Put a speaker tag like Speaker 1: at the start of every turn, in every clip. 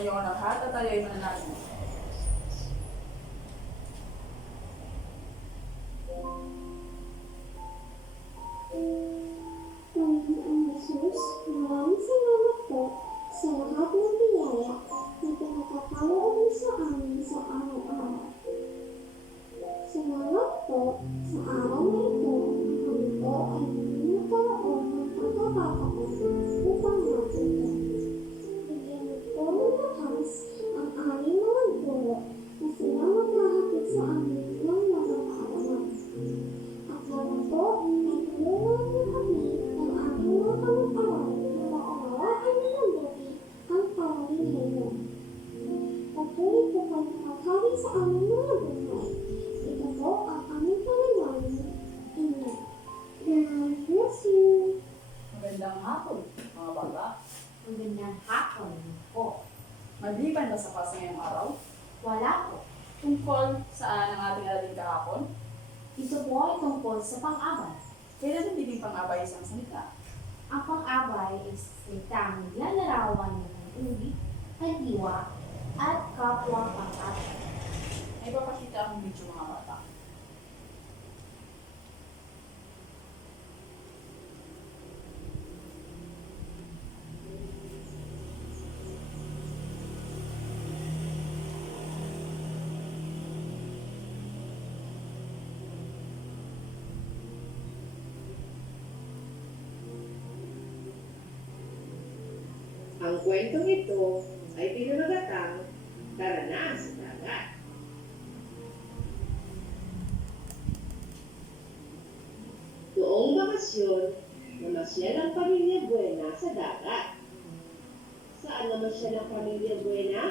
Speaker 1: Sumayo ang lahat at tayo ay mananalo. Tungkol
Speaker 2: sa pang-abay.
Speaker 1: Kailan nagiging pang-abay isang salita?
Speaker 2: Ang pang-abay ay salitang naglalarawan ng pag-ibig, kaliwa, at kapwa pang-abay.
Speaker 1: May papakita akong video mga bata.
Speaker 3: Ang kwentong ito ay pinamagatang Tara sa Dagat. Noong bakasyon, namasyal ang pamilya Buena sa dagat. Saan namasyal ang pamilya Buena?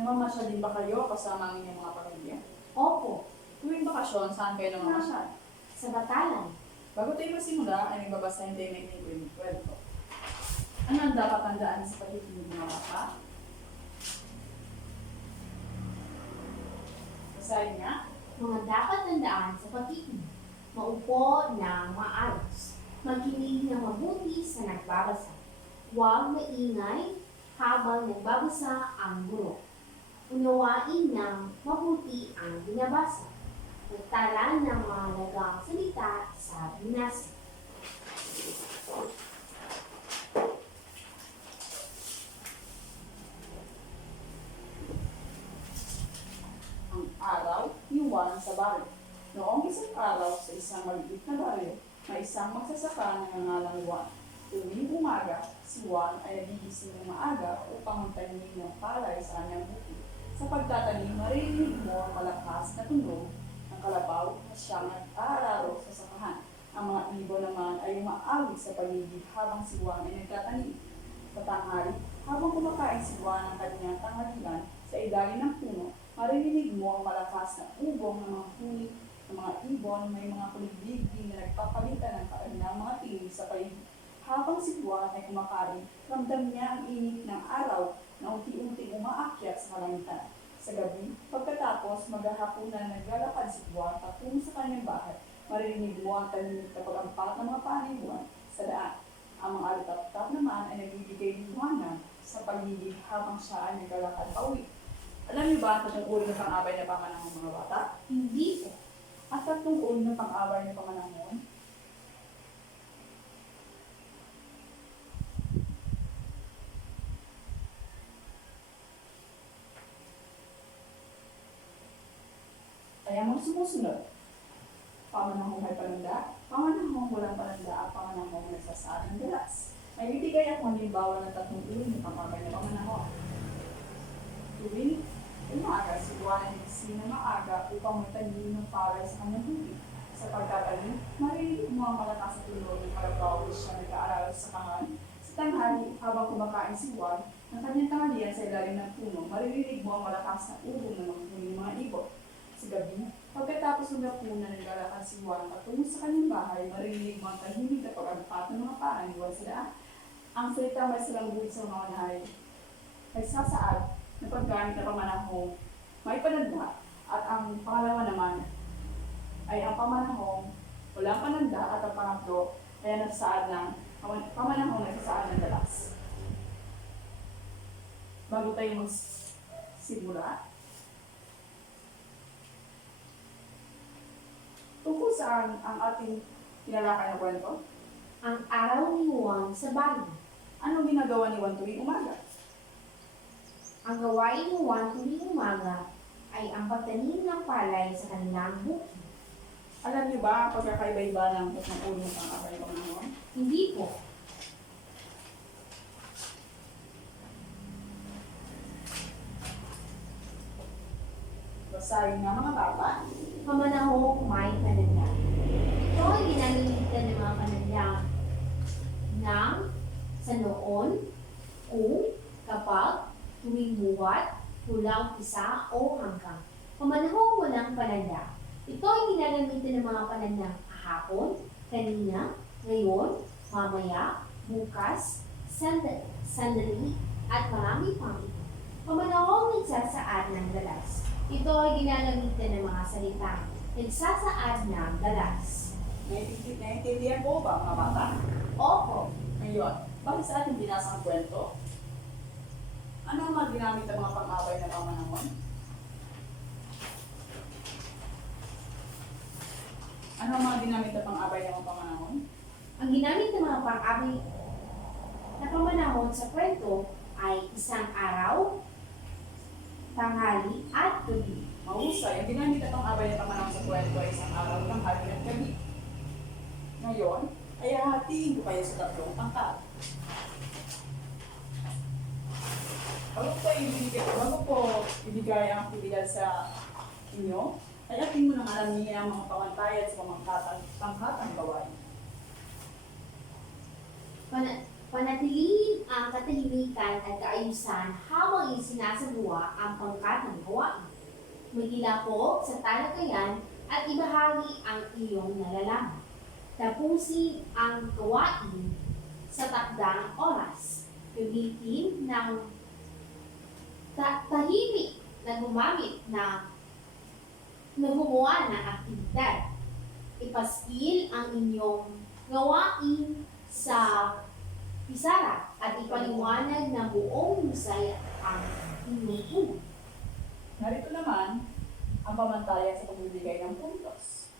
Speaker 1: Namamasyal din ba kayo kasama ang inyong mga pamilya?
Speaker 2: Opo,
Speaker 1: Tuwing bakasyon, saan kayo namamasyal?
Speaker 2: sa batalan.
Speaker 1: Bago tayo magsimula, ay nagbabasahin tayo ng inyong kwento. Ano ang dapat tandaan sa pagkikinig ng mga bata? Basahin nga.
Speaker 2: Mga dapat tandaan sa pag-ibig. Maupo na maayos. Magkinig na mabuti sa nagbabasa. Huwag maingay habang nagbabasa ang guro. Unawain ng mabuti ang binabasa. Magtala ng mga lagang salita sa binasa.
Speaker 1: ang araw Juan sa baryo. Noong isang araw sa isang maliit na baryo, may isang magsasaka na nangalang Juan. Tuwing umaga, si Juan ay nagigising ng maaga upang magtanim ng palay sa kanyang bukid. Sa pagtatanim, maririnig mo ang malakas na tunog ng kalabaw na siyang nag-aararo sa sakahan. Ang mga ibon naman ay umaawit sa paligid habang si Juan ay nagtatanim. Sa tanghali, habang kumakain si Juan ng kanyang tanghalian sa ilalim ng puno, maririnig mo ang malakas na ugong ng mga huni ng mga ibon, may mga kuligbiging na nagpapalitan ng kanilang mga tinig sa paligid. Habang si Juan ay kumakain, ramdam niya ang init ng araw na unti-unti umaakyat sa kalangitan. Sa gabi, pagkatapos maghahaponan naglalakad si Juan patungo sa kanyang bahay, maririnig mo ang tahimik na pagampak ng mga paa ni Juan sa daan. Ang mga alitap-tap naman ay nagbibigay liwanag sa paligid habang siya ay naglalakad pauwi. Alam niyo ba ang tatlong uri ng pang-abay na pamanahon mga bata?
Speaker 2: Hindi po.
Speaker 1: At tatlong uri ng pang-abay na pamanahon? Kaya mga sumusunod. Pamanahong may pananda, pamanahong walang pananda, at pamanahong nagsasaad ng dalas. May bibigay akong halimbawa ng tatlong uri ng pang-abay na pamanahon. Tuwing umaga, si ay gising na maaga upang magtanim ng palay sa kanyang huli. Sa pagtatanim, maririnig mo ang malakas na tunog ng kalabaw na siya nag-aaral sa kangan. Sa tanghali, habang kumakain si Juan, ng kanyang tanghalian sa ilalim ng puno, maririnig mo ang malakas na huli ng mga ibon. Sa gabi, pagkatapos ng hapunan naglalakad si Juan patungo sa kanyang bahay, maririnig mo ang tahimik na pag-ampat ng mga paa ni Juan sa daan. Ang salita may salanggulit sa mga nahay ay sasaad na paggamit na pamanahong may pananda at ang pangalawa naman ay ang pamanahong walang pananda at ang pangatlo ay ang nagsasaad ng pamanahong nagsasaad ng dalas. bago tayo magsimula. Tungkol saan ang ating tinalakay na kwento?
Speaker 2: Ang araw ni Juan sa bayan.
Speaker 1: Anong ginagawa ni Juan tuwing umaga?
Speaker 2: Ang gawain ni Juan tuwing umaga ay ang pagtanim ng palay sa kanilang bukid.
Speaker 1: Alam niyo ba ang pagkakaiba-iba ng ng ulo ng pang-abay ng panahon?
Speaker 2: Hindi po.
Speaker 1: Basahin nga mga bata.
Speaker 2: Pamanahong may panandang. Ito ay ginamimitan ng mga panandang ng sa noon, kung, kapag, tuwing buwat, kulang isa o hanggang. Pamanahong walang pananda. Ito ay ginagamitan ng mga panandang kahapon, kanina, ngayon, mamaya, bukas, sandali, sandali at marami pang iba. Pamanahong nagsasaad ng dalas. Ito ay ginagamitan ng mga salitang nagsasaad ng dalas.
Speaker 1: Naiintindihan po ba mga bata?
Speaker 2: Opo,
Speaker 1: Ngayon, bakit sa ating binasa ang kwento? Ano ang mga ginamit ng mga pang-abay na pamanahon? Ano ang mga ginamit ng pang-abay ng mga pamanahon?
Speaker 2: ang ginamit ng mga pang-abay na pamanahon sa kwento ay isang araw, tanghali, at gabi.
Speaker 1: Mahusay, ang ginamit ng pang-abay ng pamanahon sa kwento ay isang araw ng hali at gabi. Ngayon, ay hahatiin ko kayo sa tatlong pangkat. Bago ko ibigay, bago ko ibigay ang aktibidad sa inyo, ay ating mo nang alamin ang mga pamantayan sa pamangkatang pangkatang gawain.
Speaker 2: Pana- panatilihin ang katahimikan at kaayusan habang isinasagawa ang pangkatang gawain. Magila po sa talakayan at ibahagi ang iyong nalalaman. Tapusin ang gawain sa takdang oras. Gamitin ng ta- tahimik na gumamit na na gumawa ng aktibidad. Ipaskil ang inyong gawain sa pisara at ipaliwanag na buong husay ang tulong.
Speaker 1: Narito naman ang pamantayan sa pagbibigay ng puntos.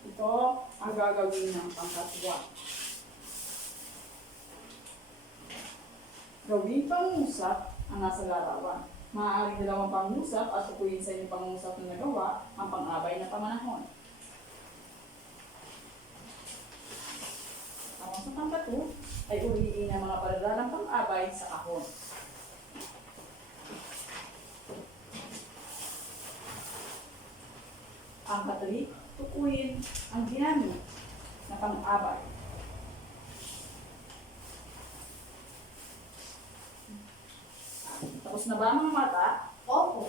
Speaker 1: Ito ang gagawin ng pangkatwa. Gawing pangusap ang nasa larawan. Maaaring dalawang pangusap at tukuyin sa inyong pangusap na nagawa ang pang-abay na pamanahon. Tapos sa pangkatu ay uriin ang mga paladalang pang-abay sa kahon. Ang katuli, tukuyin ang ginamit na pang-abay. Tapos na ba ang mga mata?
Speaker 2: Opo,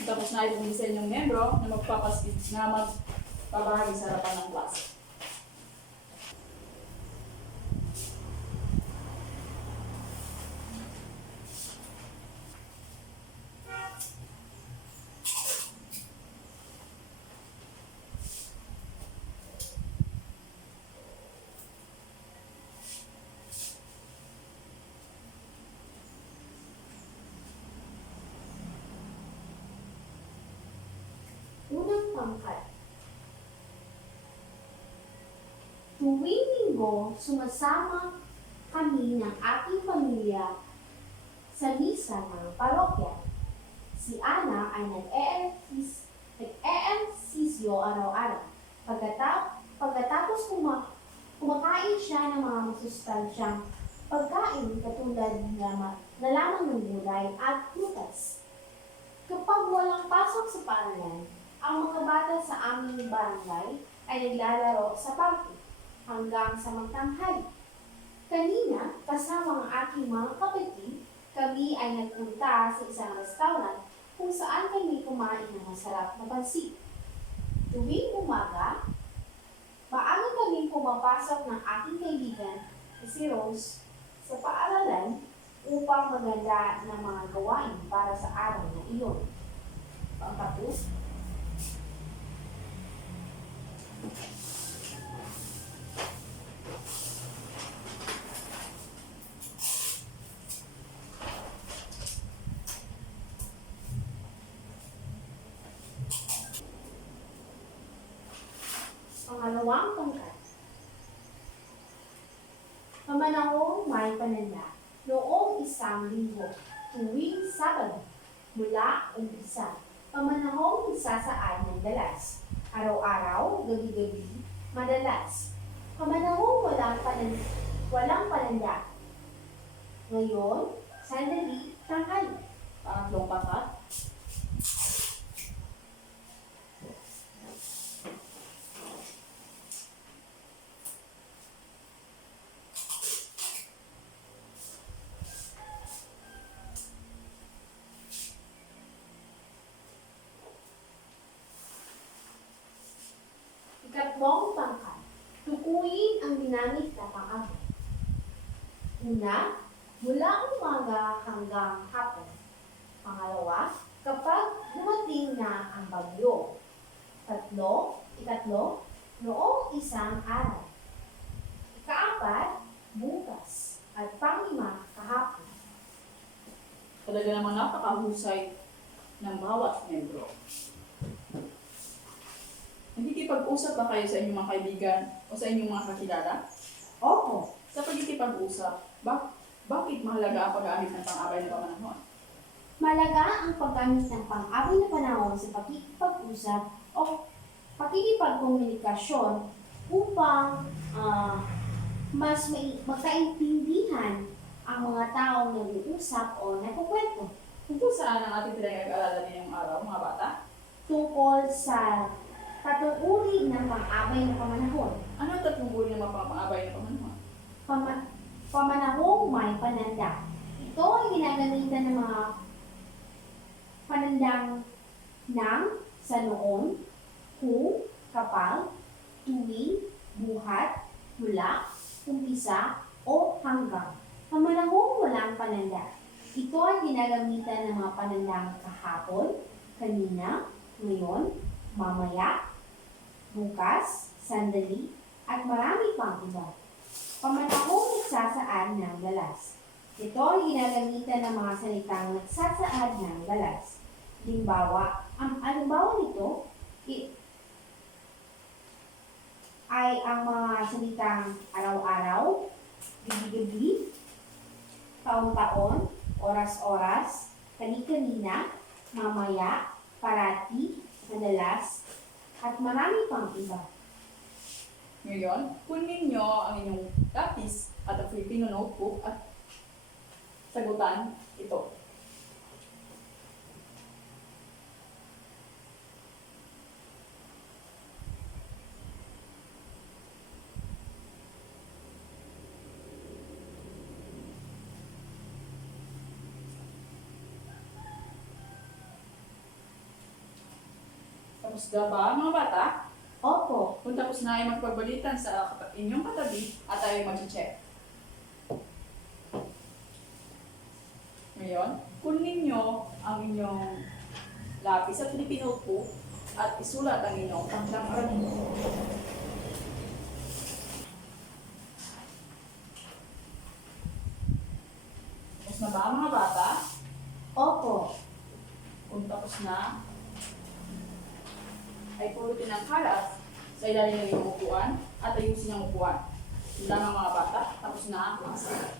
Speaker 1: Tapos na itong isa inyong membro na magpapaskid na magpapahagi sa harapan ng klase.
Speaker 2: Pangkat. Tuwing linggo, sumasama kami ng aking pamilya sa misa ng parokya. Si Ana ay nag-e-ersisyo araw-araw. Pagkatapos, pagkatapos kuma, kumakain siya ng mga masustansyang pagkain katulad na, na lamang ng gulay at prutas. Kapag walang pasok sa paaralan, ang mga bata sa aming barangay ay naglalaro sa parke hanggang sa magtanghali. Kanina, kasama ang aking mga kapatid, kami ay nagpunta sa isang restaurant kung saan kami kumain ng masarap na pansit. Tuwing umaga, maaga kami pumapasok ng aking kaibigan si Rose sa paaralan upang maganda ng mga gawain para sa araw na iyon. Pangkatapos, Pangalawang pangkat. Pamanahong may pananda noong isang linggo tuwing Sabado mula umpisa. Pamanahong sasaan ng dalas. Araw-araw, gabi-gabi, madalas. Pamanahong walang pananda. Walang pananda. Ngayon, sandali, tanghali.
Speaker 1: Pangatlong pangkat.
Speaker 2: Ikatlong pangkat. Tukuyin ang dinamit na pang-abot. Una, mula umaga hanggang hapon. Pangalawa, kapag dumating na ang bagyo. Tatlo, ikatlo, noong isang araw. Ikaapat, bukas. At panglima, kahapon.
Speaker 1: Talaga namang napakahusay ng bawat membro. Nagkikipag-usap ba kayo sa inyong mga kaibigan o sa inyong mga kakilala?
Speaker 2: Opo,
Speaker 1: Sa pagkikipag-usap, bak bakit mahalaga ang pag-aamit ng pang-abay na pamanahon?
Speaker 2: Malaga ang paggamit ng pang-abay na panahon sa pakikipag-usap o pakikipagkomunikasyon upang ah, mas mai- magkaintindihan ang mga taong nag-uusap o nagkukwento
Speaker 1: Tungkol saan ang ating pinag-aaralan ngayong araw, mga bata?
Speaker 2: tungkol sa patuuri ng pang-abay na pamanahon.
Speaker 1: Ano ang tatlong uri ng pang-abay na pamanahon?
Speaker 2: Pama- pamanahong may pananda. Ito ay ginagamitan ng mga panandang ng, sa noon, kung, kapal, tuwing, buhat, mula, umpisa, o hanggang. Pamanahong walang pananda. Ito ay ginagamitan ng mga panandang kahapon, kanina, ngayon, mamaya, bukas, sandali, at marami pang iba. Pamanahong nagsasaad ng galas. Ito ay ginagamitan ng mga salitang nagsasaad ng galas. Limbawa, ang alimbawa nito i- ay ang mga salitang araw-araw, gabi-gabi, taon-taon, oras-oras, kani-kanina, mamaya, parati, madalas, at marami pang iba.
Speaker 1: Ngayon, kunin nyo ang inyong lapis at ang Filipino notebook at sagutan ito. Tapos na ba, mga bata?
Speaker 2: Opo,
Speaker 1: Kung tapos na ay magpabalitan sa inyong katabi at tayo mag-check. Ngayon, kunin nyo ang inyong lapis at Filipino po at isulat ang inyong panglang aralin. Tapos na ba mga bata?
Speaker 2: opo,
Speaker 1: Kung tapos na, ay pulutin ang kalat sa ilalim ng upuan at ayusin ang upuan. Yun lamang mga bata, tapos na klase.